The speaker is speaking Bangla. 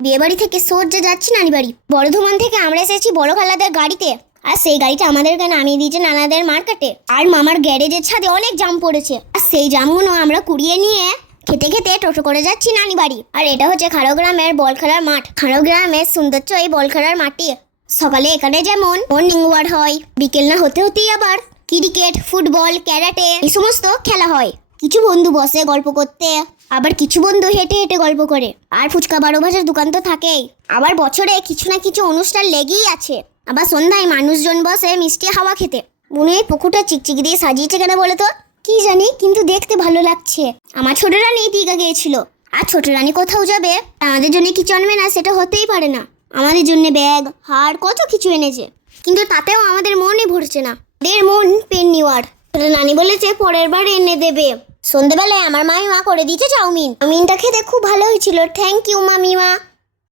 বিয়ে বাড়ি থেকে সোজা যাচ্ছি নানি বাড়ি। বর্ধমান থেকে আমরা এসেছি বড় খালাদের গাড়িতে, আর সেই গাড়িটা আমাদেরকে নামিয়ে দিয়েছে নানাদের মার্কেটে। আর মামার গ্যারেজের ছাদে অনেক জাম পড়েছে, আর সেই জামগুলো আমরা কুড়িয়ে নিয়ে খেতে খেতে টোটো করে যাচ্ছি নানি বাড়ি। আর এটা হচ্ছে খাড়গ্রামের বল খেলার মাঠ। খাড়গ্রামের সৌন্দর্য এই বল খেলার মাঠে। সকালে এখানে যেমন মর্নিং ওয়াক হয়, বিকেল না হতে হতেই আবার ক্রিকেট, ফুটবল, ক্যারাটে এই সমস্ত খেলা হয়। কিছু বন্ধু বসে গল্প করতে, আবার কিছু বন্ধু হেঁটে হেঁটে গল্প করে। আর ফুচকা 12 ভাজার দোকান তো থাকেই। আবার বছরে কিছু না কিছু অনুষ্ঠান লেগেই আছে। আবার সন্ধ্যায় মানুষজন বসে মিষ্টি হাওয়া খেতে। মনে হয় পুকুরটা চিকচিক দিয়ে সাজিয়েছে কেন বলে তো, কি জানি, কিন্তু দেখতে ভালো লাগছে। আমার ছোট রানী দীঘা গিয়েছিল, আর ছোট রানী কোথাও যাবে, আমাদের জন্য কিছু আনবে না সেটা হতেই পারে না। আমাদের জন্য ব্যাগ, হার, কত কিছু এনেছে, কিন্তু তাতেও আমাদের মনই ভরছে না। দের মন পেন নেওয়ার। নানি বলেছে পরের বার এনে দেবে। সন্ধেবেলায় আমার মামিমা করে দিয়েছে চাউমিনটা খেতে খুব ভালো হয়েছিল। Thank you মামিমা।